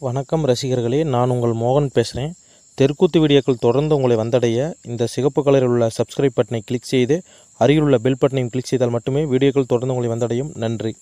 வணக்கம் ரசிகர்களே, நான் உங்கள் மோகன் பேசுகிறேன். தெருக்கூத்து வீடியோக்கள் தொடர்ந்து உங்களை வந்தடைய இந்த சிகப்பு கலரில் உள்ள சப்ஸ்கிரைப் பட்டனை கிளிக் செய்து அருகில் உள்ள பெல் பட்டனையும் கிளிக் செய்தால் மட்டுமே வீடியோக்கள் தொடர்ந்து உங்களை வந்தடையும். நன்றி.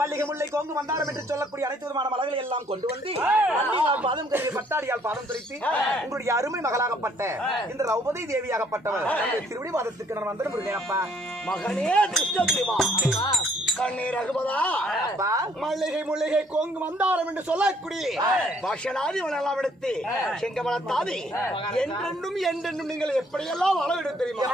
மல்லிகை முல்லை கோங்கு மந்தாரம் என்று சொல்லக்கூடிய அனைத்து விதமான மலர்களை எல்லாம் கொண்டு வந்து பாதம் கருவி பட்டாடியால் பாதம் துரைத்து உங்களுடைய அருமை மகளாகப்பட்ட இந்த திரௌபதி தேவியாகப்பட்டவர் திருவிடி பாதத்துக்கு நான் வந்தன முருகன். அப்பா மகனே துஷ்டபுலிமா கண்ணீர் அகுபதா மல்லிகை முல்லிகை கோங்கு மந்தாரம் என்று சொல்லக்கூடிய பாஷனாதி எல்லாம் எடுத்து செங்கமலத்தாதி என்றென்றும் என்றென்றும் நீங்கள் எப்படியெல்லாம் அளவிடும் தெரியுமா?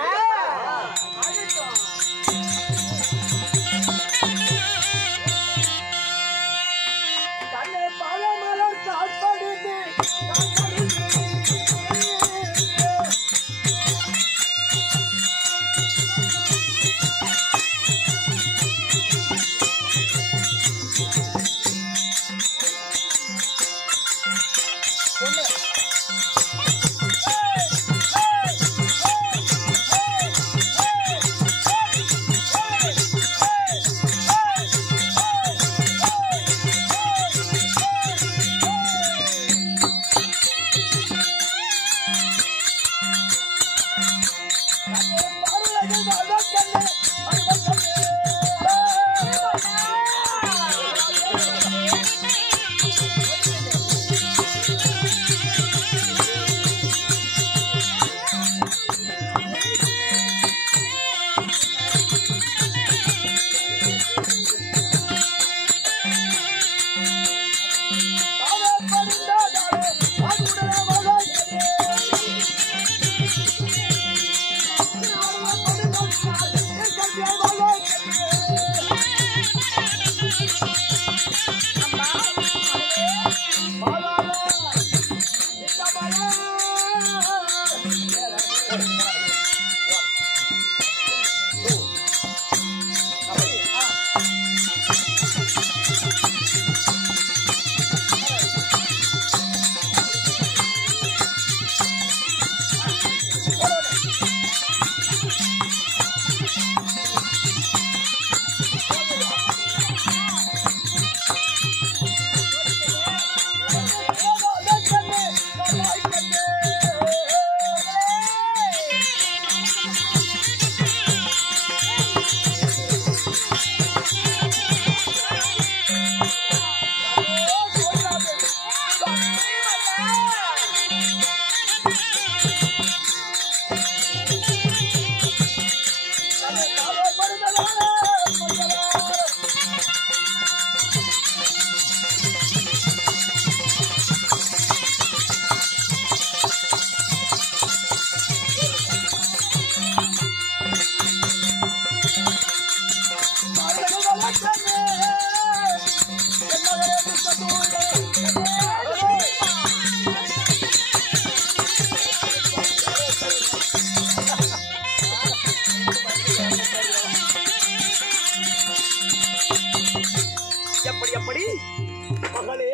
மகளே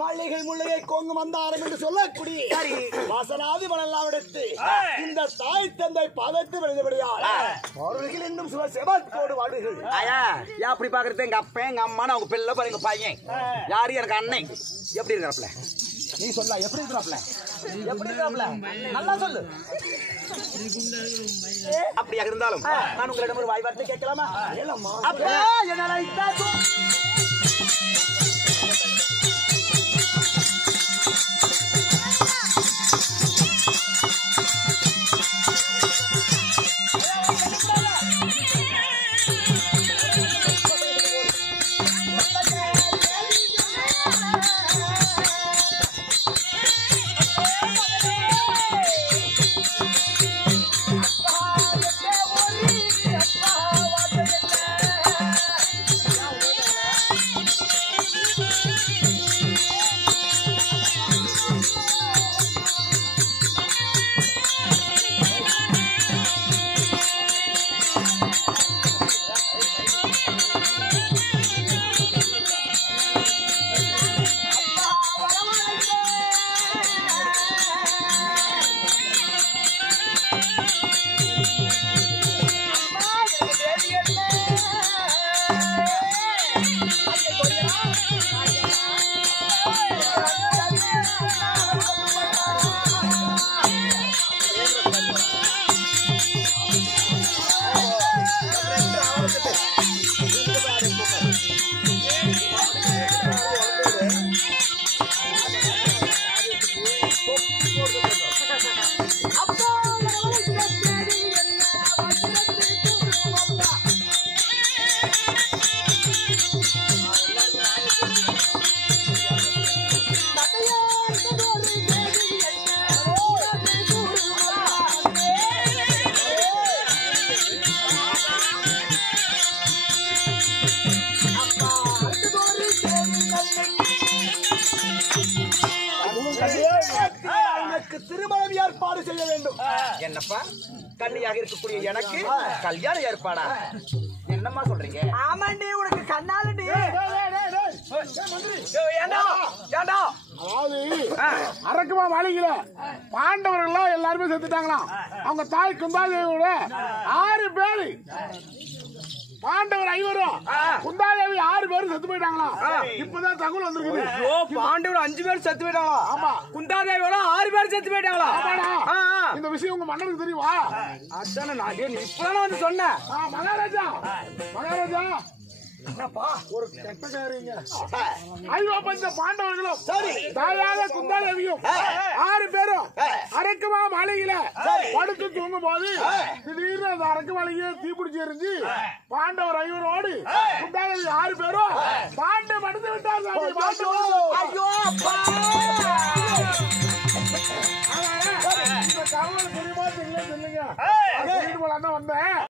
மல்லிகை முல்லையை கோங்கு மந்தாரம் என்று சொல்லக்கூடிய வாசனாதி மணலாம் எடுத்து இந்த தாய் தந்தை பதத்து விழுந்தபடியால் அவர்கள் இன்னும் சுக செபத்தோடு வாழ்வுகள். ஐயா ஏன் அப்படி பாக்குறது? எங்க அப்பா எங்க அம்மா அவங்க பிள்ளை பாரு எங்க பையன் யாரு எனக்கு அண்ணன் எப்படி இருக்கிறாப்ல? நீ சொல்ல எப்படி இருக்கிறாப்ல? எப்படி இருக்கிறாப்ல? நல்லா சொல்லு. அப்படியாக இருந்தாலும் நான் உங்களிடம் ஒரு வாய் வார்த்தை கேட்கலாமா? அப்பா என்ன திருமணம் ஏற்பாடு செய்ய வேண்டும். என்னப்பா கன்னியாக இருக்கக்கூடிய எனக்கு கல்யாண ஏற்பாடா? என்னம்மா சொல்றீங்க? ஆமாண்டி உனக்கு கண்ணாலண்டி. அதாவது அரக்குமா மாளிகையில பாண்டவர்கள் எல்லாருமே செத்துட்டாங்களாம். அவங்க தாய் குந்தாதேவியோட 6 பேரு, பாண்டவர் 5 குந்தாதேவி 6 பேரும் செத்து போயிட்டாங்களாம். இப்பதான் தகவல் வந்திருக்குது. பாண்டவர் 5 பேர் செத்து போயிட்டாங்களா? ஆமா. குந்தாதேவியோட 6 பேர் செத்து போயிட்டாங்களா? இந்த விஷயம் உங்க மன்னனுக்கு தெரியுமா? அதானே நான் இப்பதான் வந்து சொன்னேன். மகாராஜா மகாராஜா ஒரு கெட்ட காரியங்க. 5 பஞ்ச பாண்டவர்களும் சரி தாயாக குந்தாதேவியும் 6 பேரும் அரக்குமா மாளிகையில படுத்து தூங்கும் போது திடீர்னு அந்த அரக்கு மாளிகையை தீப்பிடிச்சு எரிஞ்சு பாண்டவர் 5 குந்தாதேவி 6 பேரும் பாண்டு மடிந்து விட்டார். ஐயோ அப்பா இந்த தகவல் தெரியுமா தெரியல சொல்லுங்க. வந்தேன்